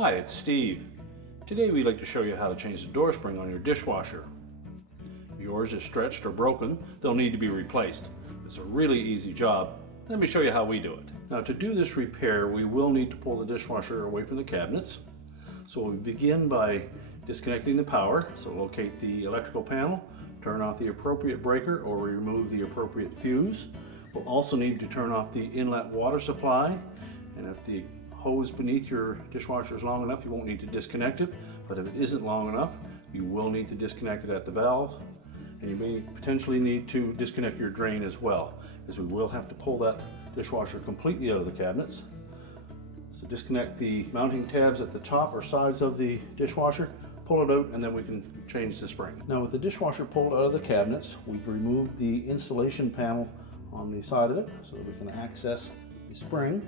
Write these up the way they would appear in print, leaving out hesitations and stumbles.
Hi, it's Steve. Today we'd like to show you how to change the door spring on your dishwasher. If yours is stretched or broken, they'll need to be replaced. It's a really easy job. Let me show you how we do it. Now, to do this repair, we will need to pull the dishwasher away from the cabinets. So we begin by disconnecting the power. So locate the electrical panel, turn off the appropriate breaker or remove the appropriate fuse. We'll also need to turn off the inlet water supply, and if the hose beneath your dishwasher is long enough, you won't need to disconnect it, but if it isn't long enough, you will need to disconnect it at the valve, and you may potentially need to disconnect your drain as well, as we will have to pull that dishwasher completely out of the cabinets. So disconnect the mounting tabs at the top or sides of the dishwasher, pull it out, and then we can change the spring. Now, with the dishwasher pulled out of the cabinets, we've removed the insulation panel on the side of it so that we can access the spring.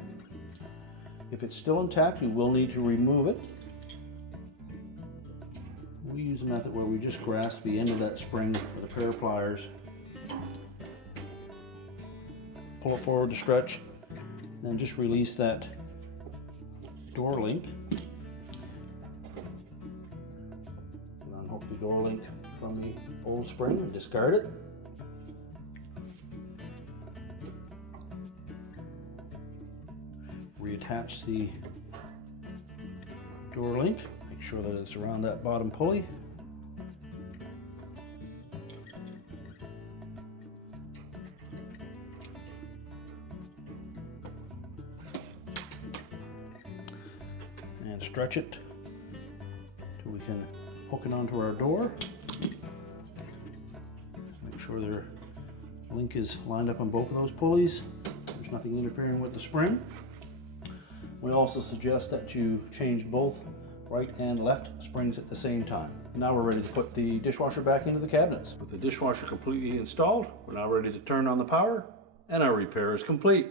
If it's still intact, you will need to remove it. We use a method where we just grasp the end of that spring with a pair of pliers, pull it forward to stretch, and then just release that door link. And unhook the door link from the old spring and discard it. Reattach the door link, make sure that it's around that bottom pulley. And stretch it till we can hook it onto our door. Make sure their link is lined up on both of those pulleys. There's nothing interfering with the spring. We also suggest that you change both right and left springs at the same time. Now we're ready to put the dishwasher back into the cabinets. With the dishwasher completely installed, we're now ready to turn on the power, and our repair is complete.